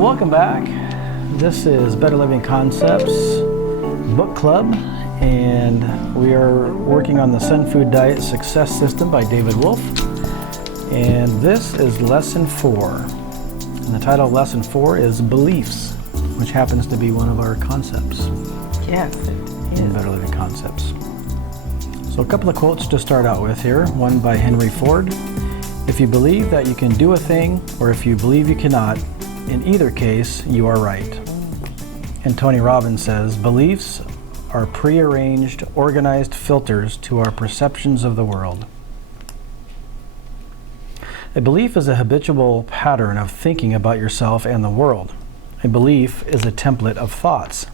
welcome back. This is Better Living Concepts Book Club, and we are working on the Sunfood Diet Success System by David Wolfe. And this is Lesson 4. And the title of Lesson 4 is Beliefs, which happens to be one of our concepts. Yes, it is. In Better Living Concepts. So a couple of quotes to start out with here. One by Henry Ford. If you believe that you can do a thing, or if you believe you cannot, in either case, you are right. And Tony Robbins says, beliefs are prearranged, organized filters to our perceptions of the world. A belief is a habitual pattern of thinking about yourself and the world. A belief is a template of thoughts.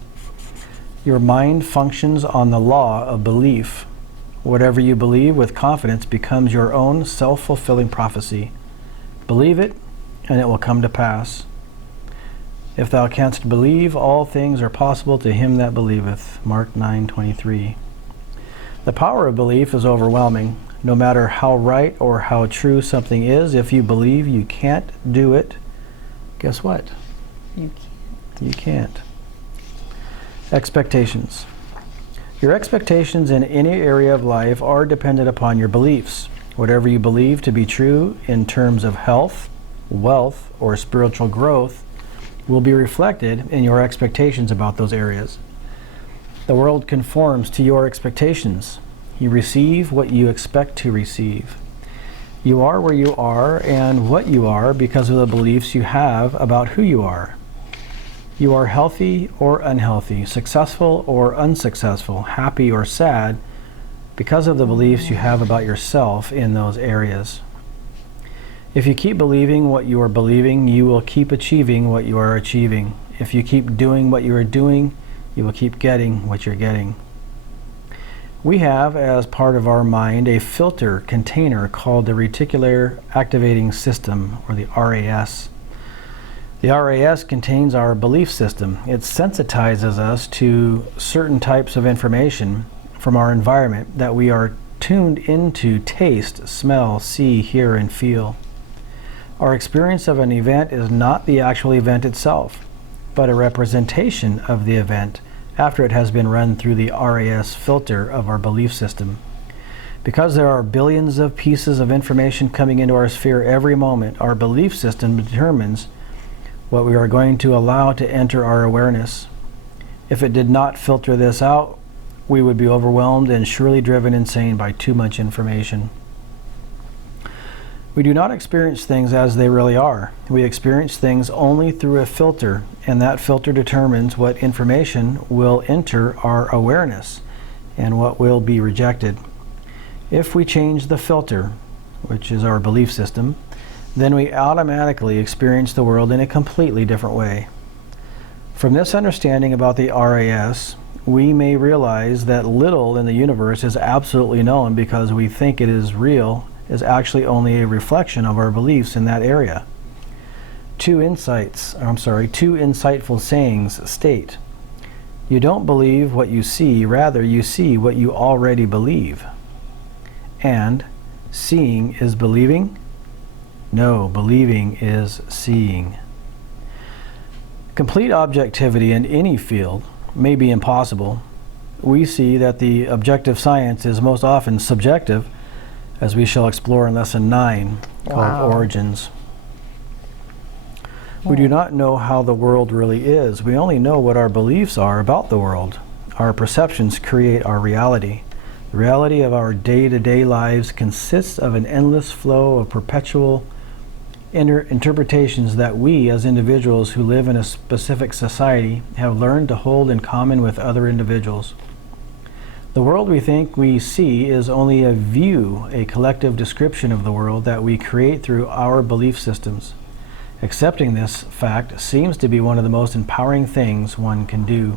Your mind functions on the law of belief. Whatever you believe with confidence becomes your own self-fulfilling prophecy. Believe it, and it will come to pass. If thou canst believe, all things are possible to him that believeth. Mark 9:23. The power of belief is overwhelming. No matter how right or how true something is, if you believe you can't do it, guess what? You can't. You can't. Expectations. Your expectations in any area of life are dependent upon your beliefs. Whatever you believe to be true in terms of health, wealth, or spiritual growth will be reflected in your expectations about those areas. The world conforms to your expectations. You receive what you expect to receive. You are where you are and what you are because of the beliefs you have about who you are. You are healthy or unhealthy, successful or unsuccessful, happy or sad, because of the beliefs you have about yourself in those areas. If you keep believing what you are believing, you will keep achieving what you are achieving. If you keep doing what you are doing, you will keep getting what you're getting. We have, as part of our mind, a filter container called the Reticular Activating System, or the RAS. The RAS contains our belief system. It sensitizes us to certain types of information from our environment that we are tuned into taste, smell, see, hear, and feel. Our experience of an event is not the actual event itself, but a representation of the event after it has been run through the RAS filter of our belief system. Because there are billions of pieces of information coming into our sphere every moment, our belief system determines what we are going to allow to enter our awareness. If it did not filter this out, we would be overwhelmed and surely driven insane by too much information. We do not experience things as they really are. We experience things only through a filter, and that filter determines what information will enter our awareness and what will be rejected. If we change the filter, which is our belief system, then we automatically experience the world in a completely different way. From this understanding about the RAS, we may realize that little in the universe is absolutely known because we think it is real is actually only a reflection of our beliefs in that area. Two insightful sayings state, you don't believe what you see, rather you see what you already believe. And seeing is believing? No, believing is seeing. Complete objectivity in any field may be impossible. We see that the objective science is most often subjective, as we shall explore in Lesson 9, called Origins. We do not know how the world really is. We only know what our beliefs are about the world. Our perceptions create our reality. The reality of our day-to-day lives consists of an endless flow of perpetual interpretations that we, as individuals who live in a specific society, have learned to hold in common with other individuals. The world we think we see is only a view, a collective description of the world that we create through our belief systems. Accepting this fact seems to be one of the most empowering things one can do.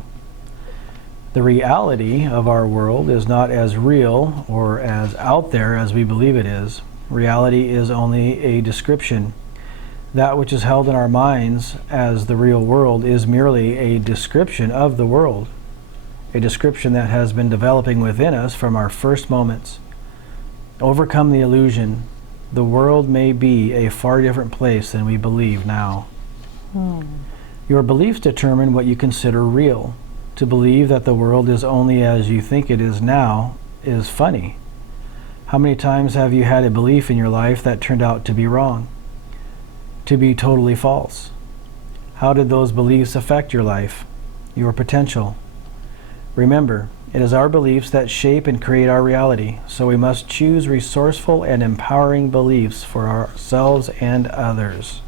The reality of our world is not as real or as out there as we believe it is. Reality is only a description. That which is held in our minds as the real world is merely a description of the world, a description that has been developing within us from our first moments. Overcome the illusion. The world may be a far different place than we believe now. Your beliefs determine what you consider real. To believe that the world is only as you think it is now is funny. How many times have you had a belief in your life that turned out to be wrong? To be totally false? How did those beliefs affect your life, your potential? Remember, it is our beliefs that shape and create our reality, so we must choose resourceful and empowering beliefs for ourselves and others.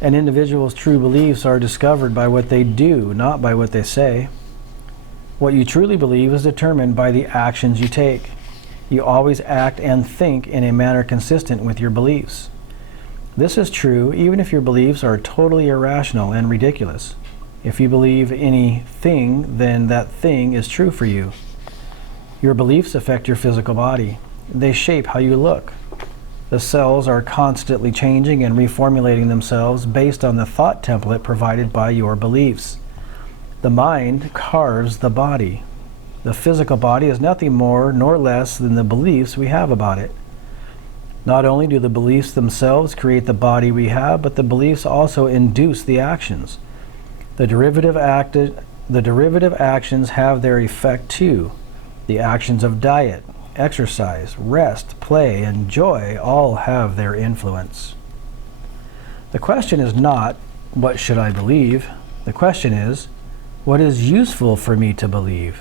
An individual's true beliefs are discovered by what they do, not by what they say. What you truly believe is determined by the actions you take. You always act and think in a manner consistent with your beliefs. This is true even if your beliefs are totally irrational and ridiculous. If you believe anything, then that thing is true for you. Your beliefs affect your physical body. They shape how you look. The cells are constantly changing and reformulating themselves based on the thought template provided by your beliefs. The mind carves the body. The physical body is nothing more nor less than the beliefs we have about it. Not only do the beliefs themselves create the body we have, but the beliefs also induce the actions. The derivative actions have their effect too. The actions of diet, exercise, rest, play, and joy all have their influence. The question is not, what should I believe? The question is, what is useful for me to believe?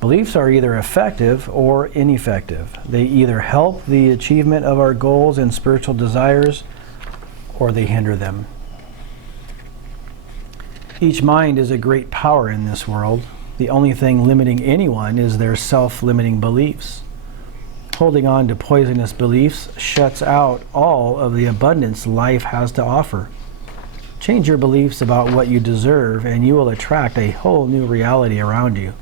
Beliefs are either effective or ineffective. They either help the achievement of our goals and spiritual desires, or they hinder them. Each mind is a great power in this world. The only thing limiting anyone is their self-limiting beliefs. Holding on to poisonous beliefs shuts out all of the abundance life has to offer. Change your beliefs about what you deserve, and you will attract a whole new reality around you.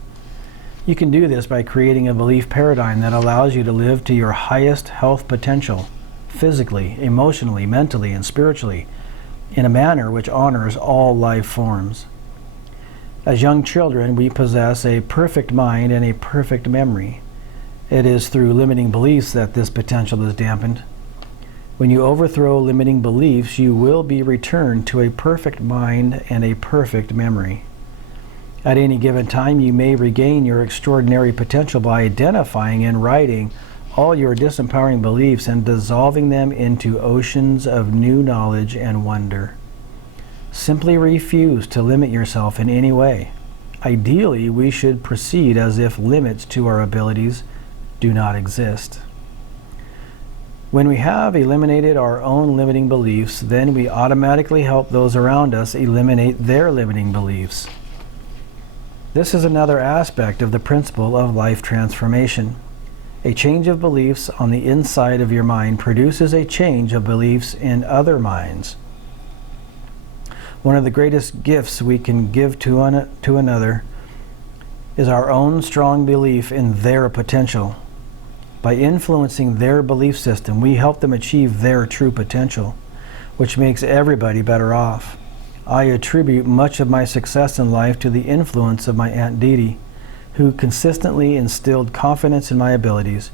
You can do this by creating a belief paradigm that allows you to live to your highest health potential, physically, emotionally, mentally, and spiritually, in a manner which honors all life forms. As young children, we possess a perfect mind and a perfect memory. It is through limiting beliefs that this potential is dampened. When you overthrow limiting beliefs, you will be returned to a perfect mind and a perfect memory. At any given time, you may regain your extraordinary potential by identifying and writing all your disempowering beliefs and dissolving them into oceans of new knowledge and wonder. Simply refuse to limit yourself in any way. Ideally, we should proceed as if limits to our abilities do not exist. When we have eliminated our own limiting beliefs, then we automatically help those around us eliminate their limiting beliefs. This is another aspect of the principle of life transformation. A change of beliefs on the inside of your mind produces a change of beliefs in other minds. One of the greatest gifts we can give to another is our own strong belief in their potential. By influencing their belief system, we help them achieve their true potential, which makes everybody better off. I attribute much of my success in life to the influence of my Aunt Dee Dee, who consistently instilled confidence in my abilities.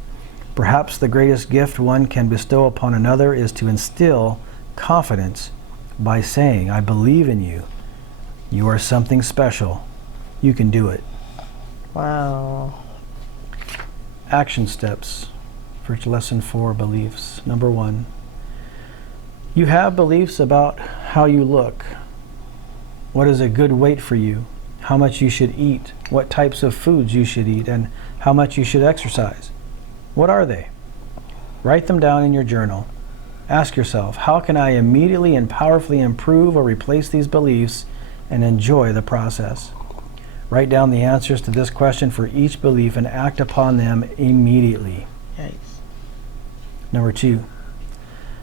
Perhaps the greatest gift one can bestow upon another is to instill confidence by saying, I believe in you. You are something special. You can do it. Wow. Action steps for lesson 4, beliefs. Number 1, you have beliefs about how you look. What is a good weight for you? How much you should eat? What types of foods you should eat? And how much you should exercise? What are they? Write them down in your journal. Ask yourself, how can I immediately and powerfully improve or replace these beliefs and enjoy the process? Write down the answers to this question for each belief and act upon them immediately. Yikes. Number 2,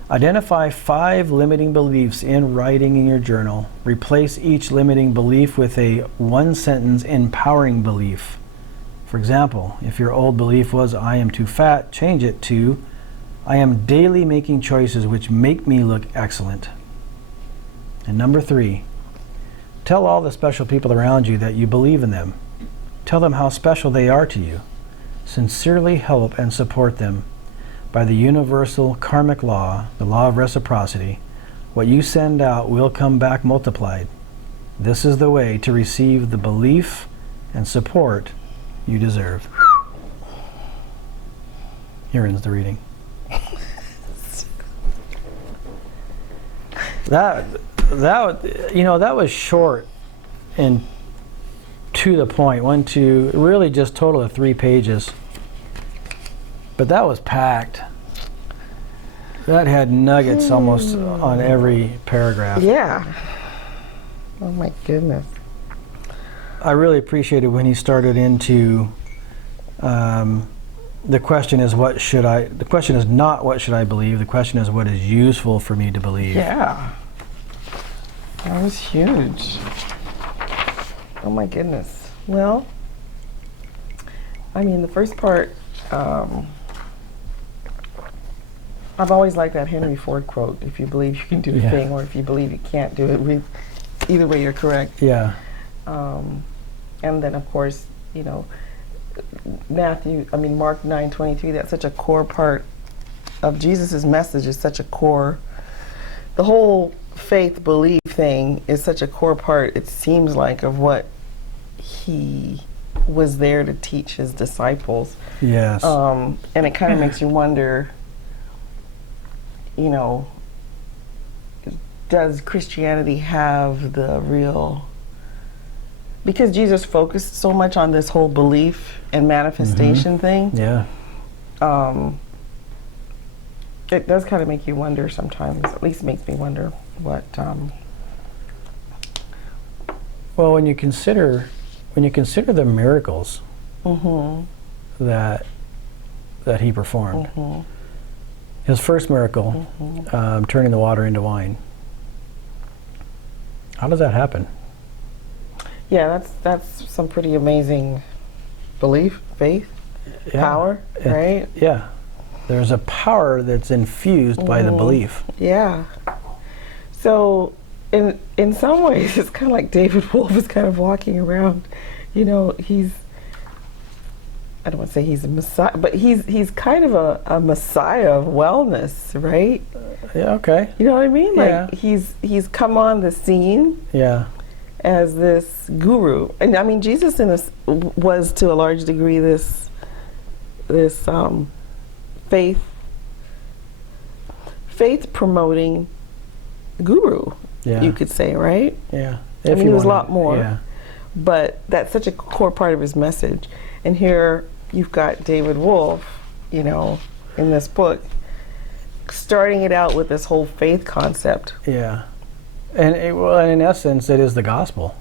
identify 5 limiting beliefs in writing in your journal. Replace each limiting belief with a one-sentence empowering belief. For example, if your old belief was, I am too fat, change it to, I am daily making choices which make me look excellent. And number 3, tell all the special people around you that you believe in them. Tell them how special they are to you. Sincerely help and support them. By the universal karmic law, the law of reciprocity, What you send out will come back multiplied. This is the way to receive the belief and support you deserve. Here ends the reading. That was short and to the point. Really just total of 3 pages. But that was packed. That had nuggets almost on every paragraph. Yeah. Oh my goodness. I really appreciated when he started into the question is the question is not what should I believe, the question is what is useful for me to believe. Yeah. That was huge. Oh my goodness. Well, I mean, the first part, I've always liked that Henry Ford quote, if you believe you can do a thing, or if you believe you can't do it, either way you're correct. Yeah. And then of course, Mark 9:23, that's such a core part of Jesus's message, is such a core, the whole faith belief thing is such a core part, it seems like, of what he was there to teach his disciples. Yes. And it kind of makes you wonder, does Christianity have the real, because Jesus focused so much on this whole belief and manifestation thing. Yeah. It does kind of make you wonder sometimes, at least makes me wonder what Well, when you consider the miracles that he performed, his first miracle, turning the water into wine. How does that happen? Yeah, that's some pretty amazing belief, faith, power, right? Yeah. There's a power that's infused by the belief. Yeah. So in some ways, it's kind of like David Wolfe is kind of walking around. I don't want to say he's a messiah, but he's kind of a messiah of wellness, right? Yeah. Okay. You know what I mean? Yeah. Like he's come on the scene. Yeah. As this guru, and I mean Jesus was to a large degree this faith promoting guru, you could say, right? Yeah. I mean, he was a lot more, but that's such a core part of his message. And here you've got David Wolfe, in this book, starting it out with this whole faith concept. Yeah. And in essence, it is the gospel.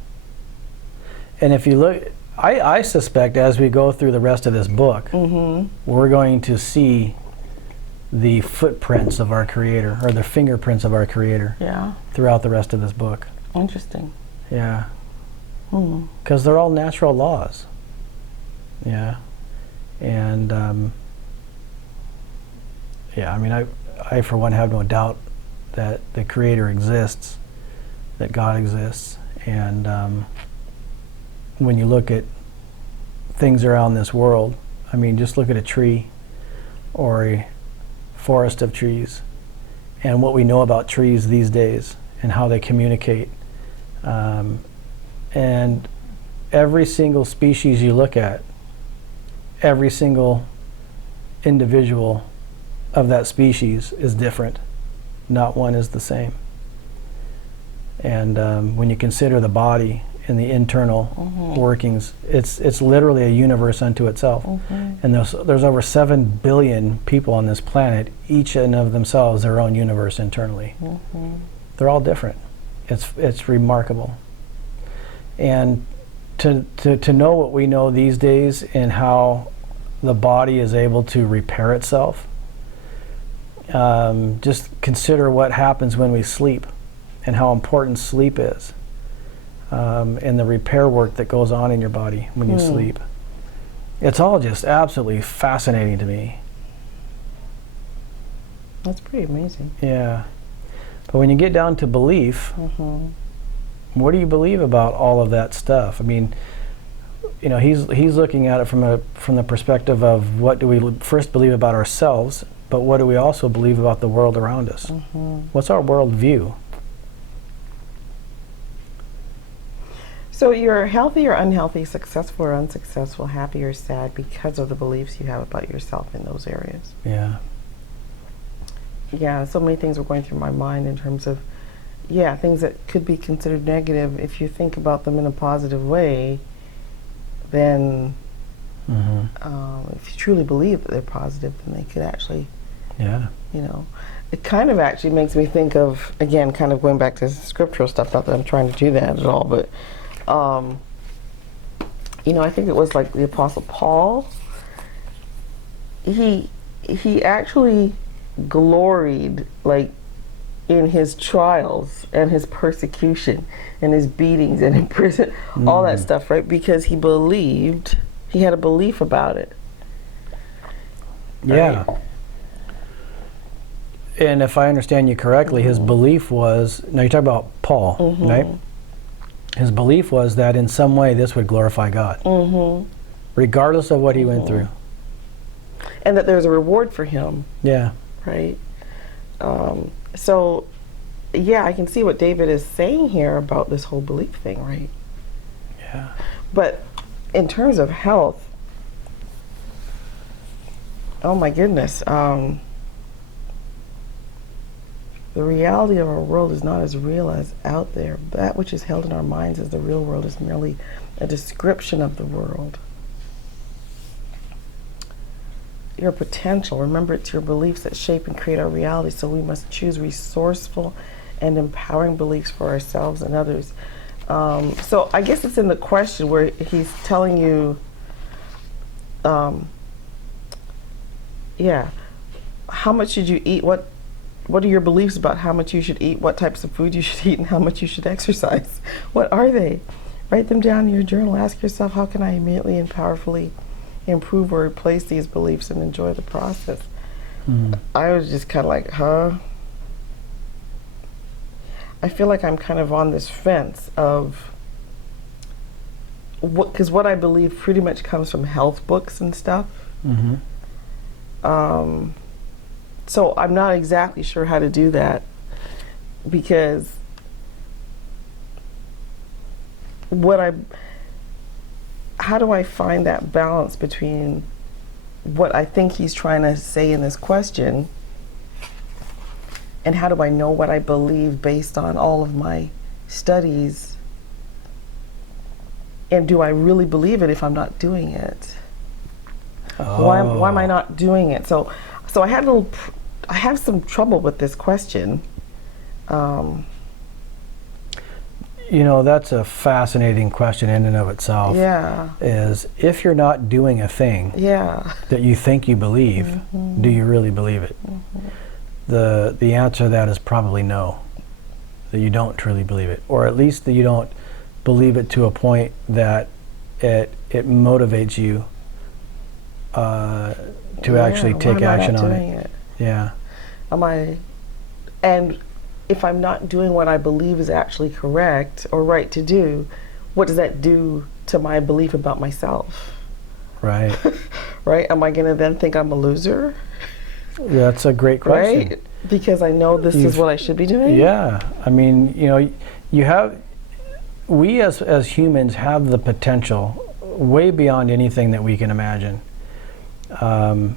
And if you look, I suspect as we go through the rest of this book, we're going to see the footprints of our Creator, or the fingerprints of our Creator, throughout the rest of this book. Interesting. Yeah. Because they're all natural laws. Yeah. And I mean, I for one have no doubt that the Creator exists, that God exists, and when you look at things around this world, I mean, just look at a tree or a forest of trees and what we know about trees these days and how they communicate. And every single species you look at, every single individual of that species is different. Not one is the same. And when you consider the body and the internal workings, it's literally a universe unto itself. And there's over 7 billion people on this planet, each and of themselves their own universe internally. They're all different. It's remarkable. And to know what we know these days and how the body is able to repair itself, just consider what happens when we sleep and how important sleep is, and the repair work that goes on in your body when you sleep. It's all just absolutely fascinating to me. That's pretty amazing. Yeah. But when you get down to belief, what do you believe about all of that stuff? I mean, he's looking at it from the perspective of what do we first believe about ourselves, but what do we also believe about the world around us? What's our world view? So you're healthy or unhealthy, successful or unsuccessful, happy or sad because of the beliefs you have about yourself in those areas. Yeah. Yeah, so many things were going through my mind in terms of, things that could be considered negative. If you think about them in a positive way, then if you truly believe that they're positive, then they could actually, it kind of actually makes me think of, again, kind of going back to scriptural stuff, not that I'm trying to do that at all, but I think it was like the Apostle Paul. He actually gloried like in his trials and his persecution and his beatings and in prison, all that stuff, right? Because he believed, he had a belief about it. Yeah. Right? And if I understand you correctly, his belief was, now you're talking about Paul, right? His belief was that in some way this would glorify God, regardless of what he went through. And that there's a reward for him. Yeah. Right? So, I can see what David is saying here about this whole belief thing, right? Yeah. But in terms of health, oh my goodness, the reality of our world is not as real as out there. That which is held in our minds as the real world is merely a description of the world. Your potential, remember, it's your beliefs that shape and create our reality, so we must choose resourceful and empowering beliefs for ourselves and others. So I guess it's in the question where he's telling you, how much should you eat? What are your beliefs about how much you should eat, what types of food you should eat, and how much you should exercise? What are they? Write them down in your journal. Ask yourself, how can I immediately and powerfully improve or replace these beliefs and enjoy the process? I was just kind of like, I feel like I'm kind of on this fence of because what I believe pretty much comes from health books and stuff. So I'm not exactly sure how to do that, because how do I find that balance between what I think he's trying to say in this question, and how do I know what I believe based on all of my studies, and do I really believe it if I'm not doing it? Why am I not doing it? So I have some trouble with this question. That's a fascinating question in and of itself. Yeah. Is if you're not doing a thing that you think you believe, do you really believe it? The answer to that is probably no, that you don't truly believe it, or at least that you don't believe it to a point that it motivates you to actually take action on it. Yeah. And if I'm not doing what I believe is actually correct or right to do, what does that do to my belief about myself? Right. Right? Am I going to then think I'm a loser? That's a great question. Right? Because I know this is what I should be doing? Yeah. I mean, we as humans have the potential way beyond anything that we can imagine. And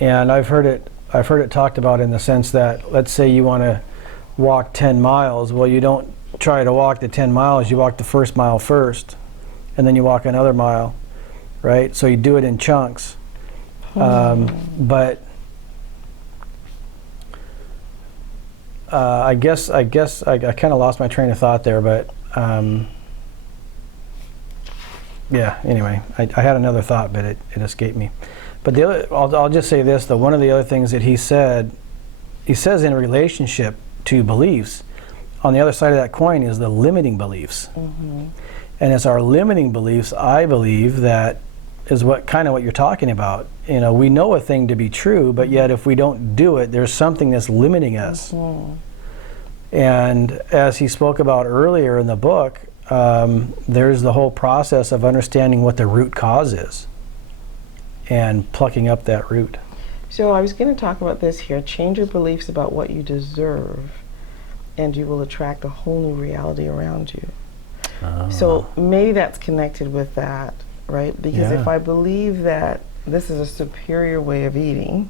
I've heard it talked about in the sense that, let's say you want to walk 10 miles. Well, you don't try to walk the 10 miles. You walk the first mile first, and then you walk another mile, right? So you do it in chunks. But I guess I kind of lost my train of thought there, but anyway, I had another thought, but it escaped me. But I'll just say this, though. One of the other things that he says in relationship to beliefs, on the other side of that coin is the limiting beliefs. And it's our limiting beliefs, I believe, that is what you're talking about. We know a thing to be true, but yet if we don't do it, there's something that's limiting us. And as he spoke about earlier in the book, there's the whole process of understanding what the root cause is and plucking up that root. So I was going to talk about this here. Change your beliefs about what you deserve, and you will attract a whole new reality around you. So maybe that's connected with that, right? Because if I believe that this is a superior way of eating,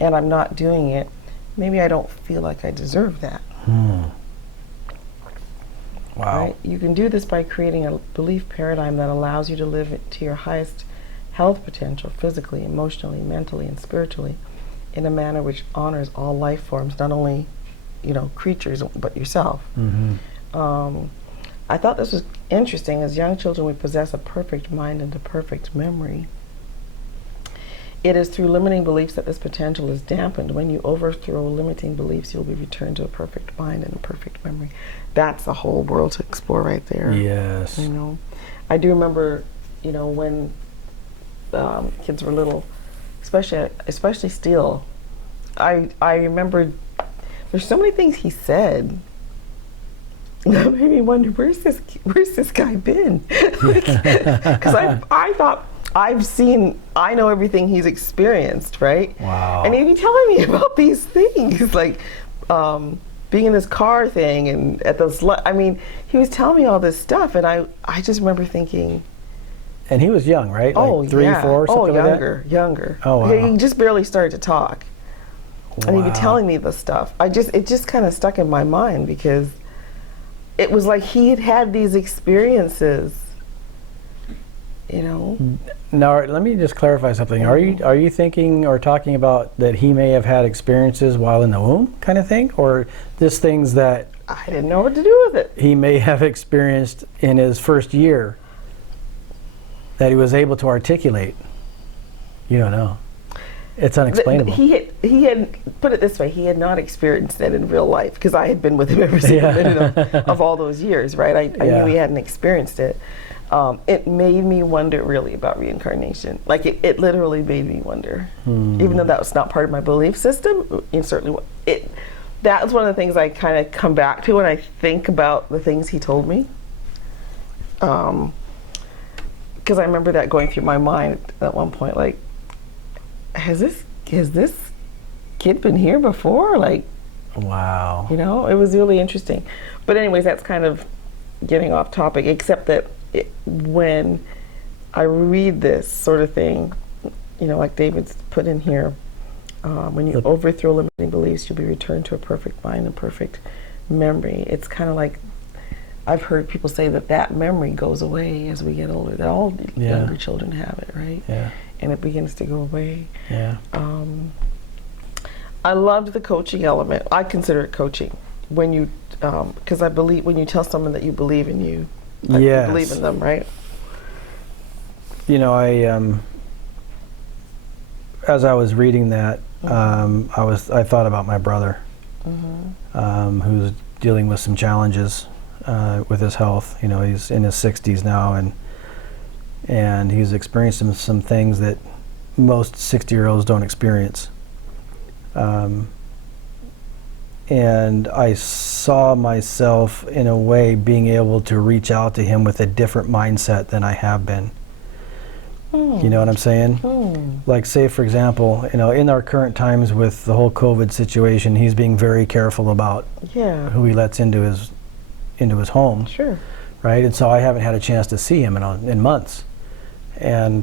and I'm not doing it, maybe I don't feel like I deserve that. Wow. Right? You can do this by creating a belief paradigm that allows you to live to your highest health potential, physically, emotionally, mentally, and spiritually, in a manner which honors all life forms, not only, creatures, but yourself. I thought this was interesting. As young children, we possess a perfect mind and a perfect memory. It is through limiting beliefs that this potential is dampened. When you overthrow limiting beliefs, you'll be returned to a perfect mind and a perfect memory. That's a whole world to explore right there. Yes. I do remember, when kids were little, especially Steele. I remember there's so many things he said that made me wonder, where's this guy been? Because I thought I know everything he's experienced, right? Wow. And he'd be telling me about these things, like being in this car thing and at this. He was telling me all this stuff, and I just remember thinking. And he was young, right? Like 3, 4, something like that? Younger. Oh, wow. He just barely started to talk. Wow. And he'd be telling me this stuff. It just kind of stuck in my mind because it was like he had had these experiences, Now, let me just clarify something. Are you thinking or talking about that he may have had experiences while in the womb kind of thing? Or just things that I didn't know what to do with it. he may have experienced in his first year that he was able to articulate? You don't know. It's unexplainable. He had, put it this way, he had not experienced that in real life because I had been with him every single minute of all those years, right? I knew he hadn't experienced it. It made me wonder really about reincarnation. Like it literally made me wonder. Even though that was not part of my belief system, that was one of the things I kind of come back to when I think about the things he told me. Because I remember that going through my mind at one point, like, has this kid been here before? Like, wow. It was really interesting. But anyways, that's kind of getting off topic, except that when I read this sort of thing, like David's put in here, when you overthrow limiting beliefs, you'll be returned to a perfect mind and perfect memory. It's kind of like, I've heard people say that memory goes away as we get older, that all younger children have it, right? Yeah. And it begins to go away. Yeah. I loved the coaching element. I consider it coaching when you, because I believe when you tell someone that you believe in you, you believe in them, right? As I was reading that, I thought about my brother, who's dealing with some challenges with his health. He's in his 60s now, and he's experiencing some things that most 60-year-olds don't experience. And I saw myself, in a way, being able to reach out to him with a different mindset than I have been. You know what I'm saying? Like, say, for example, in our current times with the whole COVID situation, he's being very careful about who he lets into his home. Sure. Right? And so I haven't had a chance to see him in months. And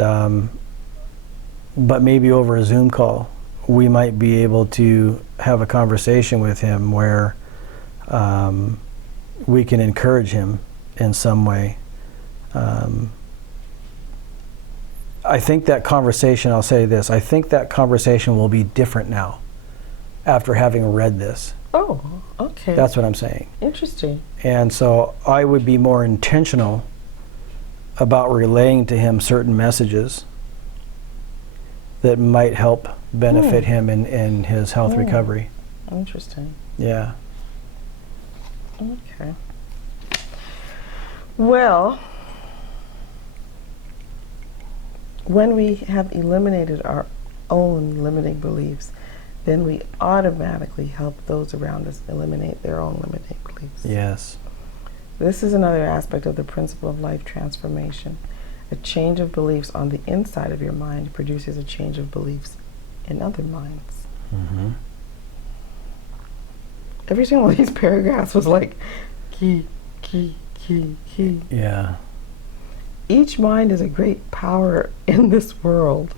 but maybe over a Zoom call, we might be able to have a conversation with him where we can encourage him in some way. I think that conversation, I'll say this, I think that conversation will be different now after having read this. Oh, okay. That's what I'm saying. Interesting. And so I would be more intentional about relaying to him certain messages that might help benefit him in his health recovery. Interesting. Yeah. Okay. Well, when we have eliminated our own limiting beliefs, then we automatically help those around us eliminate their own limiting beliefs. Yes. This is another aspect of the principle of life transformation. A change of beliefs on the inside of your mind produces a change of beliefs in other minds. Mm-hmm. Every single one of these paragraphs was like, key, key, key, key. Yeah. Each mind is a great power in this world.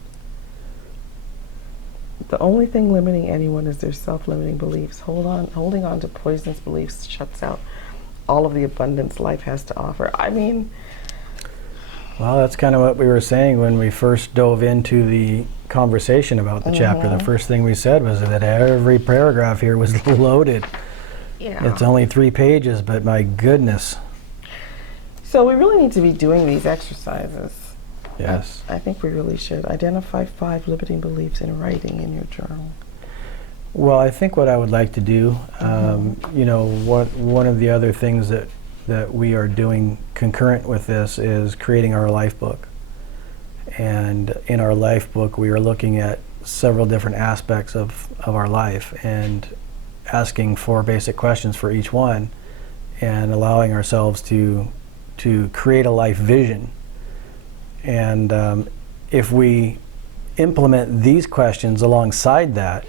The only thing limiting anyone is their self-limiting beliefs. Holding on to poisonous beliefs shuts out all of the abundance life has to offer. I mean, Well, that's kind of what we were saying when we first dove into the conversation about the chapter. The first thing we said was that every paragraph here was loaded. yeah. It's only 3 pages, but my goodness. So we really need to be doing these exercises. Yes. I think we really should. Identify 5 limiting beliefs in writing in your journal. Well, I think what I would like to do, one of the other things that we are doing concurrent with this is creating our life book. And in our life book, we are looking at several different aspects of our life and asking 4 basic questions for each one and allowing ourselves to create a life vision. And if we implement these questions alongside that,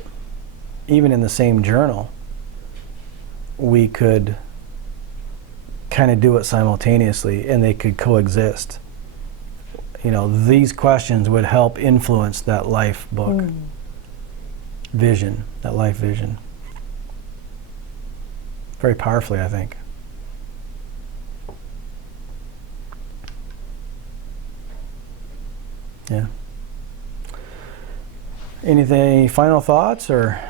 even in the same journal, we could kind of do it simultaneously and they could coexist. These questions would help influence that life book vision, that life vision. Very powerfully, I think. Yeah. Any final thoughts or?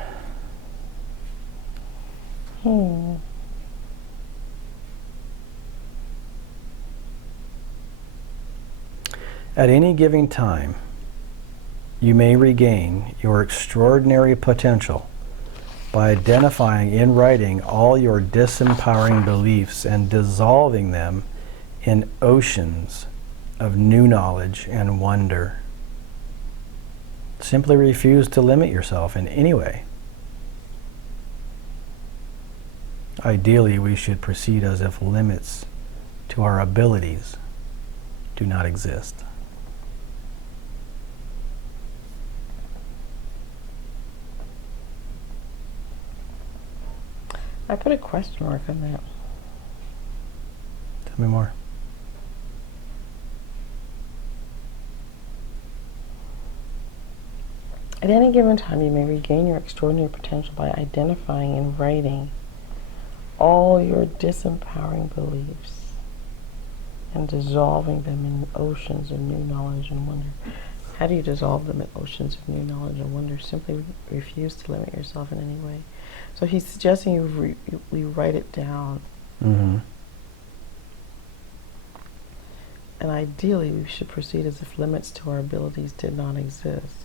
At any given time, you may regain your extraordinary potential by identifying in writing all your disempowering beliefs and dissolving them in oceans of new knowledge and wonder. Simply refuse to limit yourself in any way. Ideally, we should proceed as if limits to our abilities do not exist. I put a question mark on that. Tell me more. At any given time, you may regain your extraordinary potential by identifying and writing all your disempowering beliefs and dissolving them in oceans of new knowledge and wonder. How do you dissolve them in oceans of new knowledge and wonder? Simply refuse to limit yourself in any way. So he's suggesting you write it down. Mm-hmm. And ideally, we should proceed as if limits to our abilities did not exist.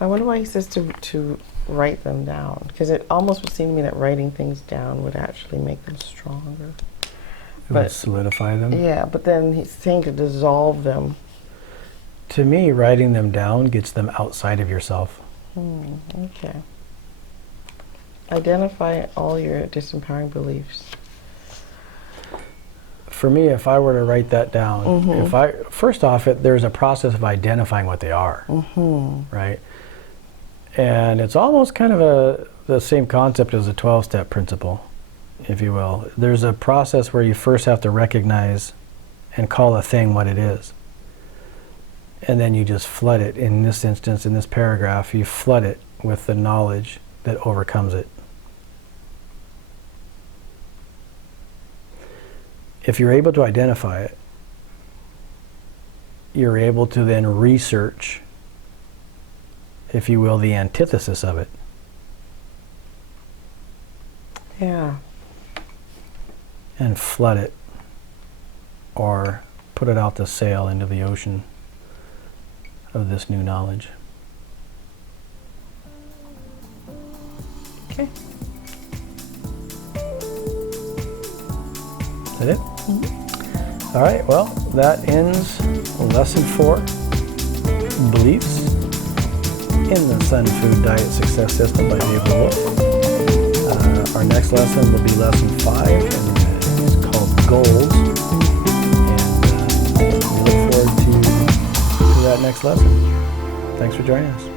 I wonder why he says to write them down, because it almost would seem to me that writing things down would actually make them stronger. It would solidify them? Yeah, but then he's saying to dissolve them. To me, writing them down gets them outside of yourself. Okay. Identify all your disempowering beliefs. For me, if I were to write that down, first off, there's a process of identifying what they are, right? And it's almost kind of the same concept as the 12-step principle, if you will. There's a process where you first have to recognize and call a thing what it is. And then you just flood it. In this instance, in this paragraph, you flood it with the knowledge that overcomes it. If you're able to identify it, you're able to then research, if you will, the antithesis of it. Yeah. And flood it or put it out to sail into the ocean of this new knowledge. Okay. Is that it? All right, well, that ends lesson 4, beliefs in the Sunfood Diet Success System by David Wolfe. Our next lesson will be lesson 5, and it's called Goals. And that next lesson. Thanks for joining us.